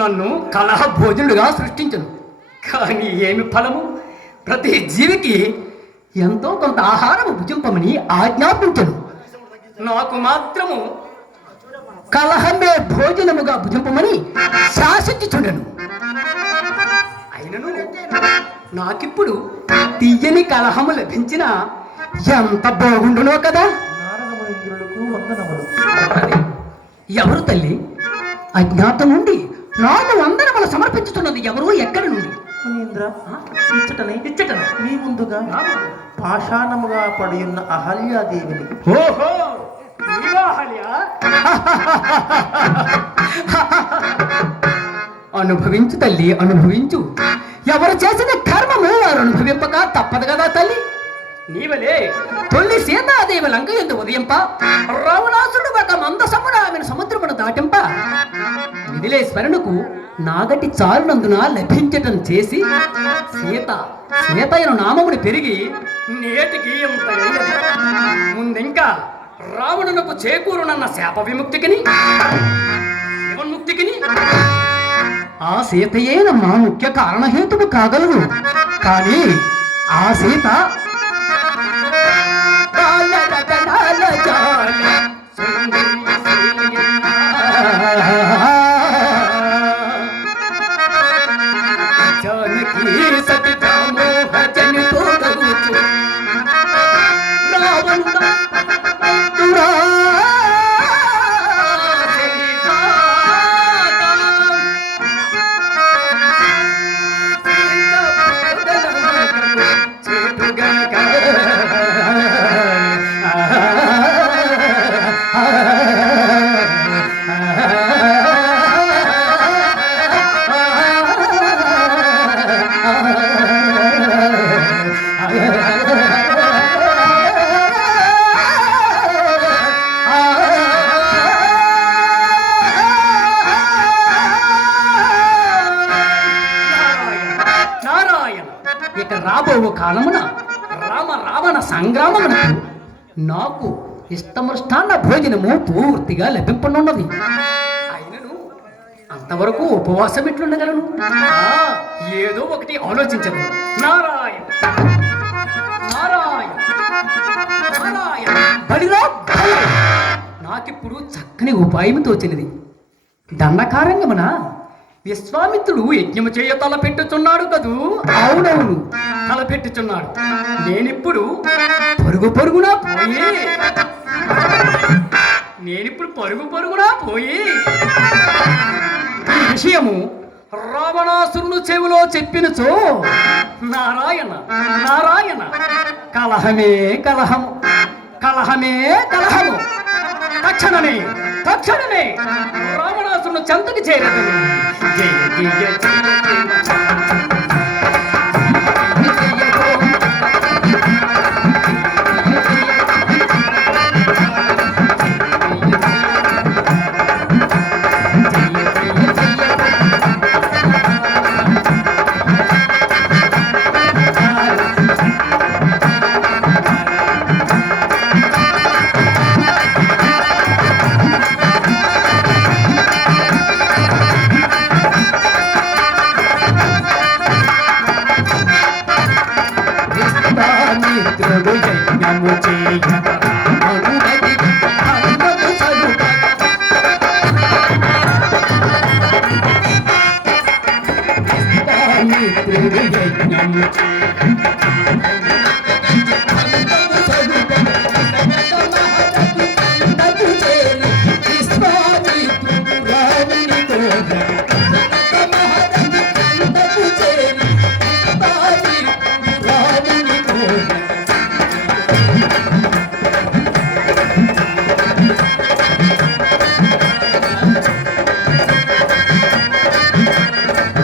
నన్ను కలహ భోజనుడుగా సృష్టించను. కానీ ఏమి ఫలము? ప్రతి జీవికి ఎంతో కొంత ఆహారం భుజింపమని ఆజ్ఞాపించను. నాకు మాత్రము కలహమే భోజనముగా భుజింపమని శాసించుచుండెను. అయినను నాకిప్పుడు తీయని కలహము లభించిన ఎంత బాగుండునో కదా. ఎవరు తల్లి? అజ్ఞాతం నుండి నాకు వందనములు సమర్పించుతున్నది ఎవరు? ఎక్కడి నుండి? ఇచ్చటనే మీ ముందుగా పాషాణముగా పడి ఉన్న అహల్యాదేవిని. ఓహో, అనుభవించు తల్లి, అనుభవించు. ఎవరు చేసిన కర్మము వారు అనుభవింపక తప్పదు కదా తల్లి. నీవలే తొల్లి సీతాదేవి లంక ఎందు ఉదయంప, రావణాసుడు ఒక మందసమున ఆమెను సముద్రమును దాటింప, మిథిలేశ్వరునకు నాగటి చారునందున లభించటం చేసి సీతయ్యను నామముని పెరిగి నేటికి ఇంత ముందింకా రావణునకు చేకూరునన్న శాప విముక్తికిని జీవన్ముక్తికిని ఆ సీతయేనమ్మా ముఖ్య కారణహేతువు కాగలదు. కానీ ఆ సీత రాబో కాలమున రావణ సంగ్రామమునకు నాకు ఇష్టమృష్టాన్న భోజనము పూర్తిగా లభింపనున్నది. అయినను అంతవరకు ఉపవాసం ఎట్లుండగలను? ఏదో ఒకటి ఆలోచించదు. నారాయణ నారాయణ నారాయణ బలిరా నాకిప్పుడు చక్కని ఉపాయం తోచినది. దండకారణ్యమున విశ్వామిత్రుడు యజ్ఞము చేయ తలపెట్టుచున్నాడు కదూ. అవునవును, తలపెట్టుచున్నాడు. నేనిప్పుడు పరుగు పరుగునా పోయి ఈ విషయము రావణాసురుడు చెవిలో చెప్పినచో, నారాయణ నారాయణ, కలహమే కలహము, కలహమే కలహము. తక్షణమే రావణాసురుడు చెంతకు చేరదు. జయ జయ మిత్రుడు యజ్ఞము చేయ మిత్రుడు యజ్ఞము చేయ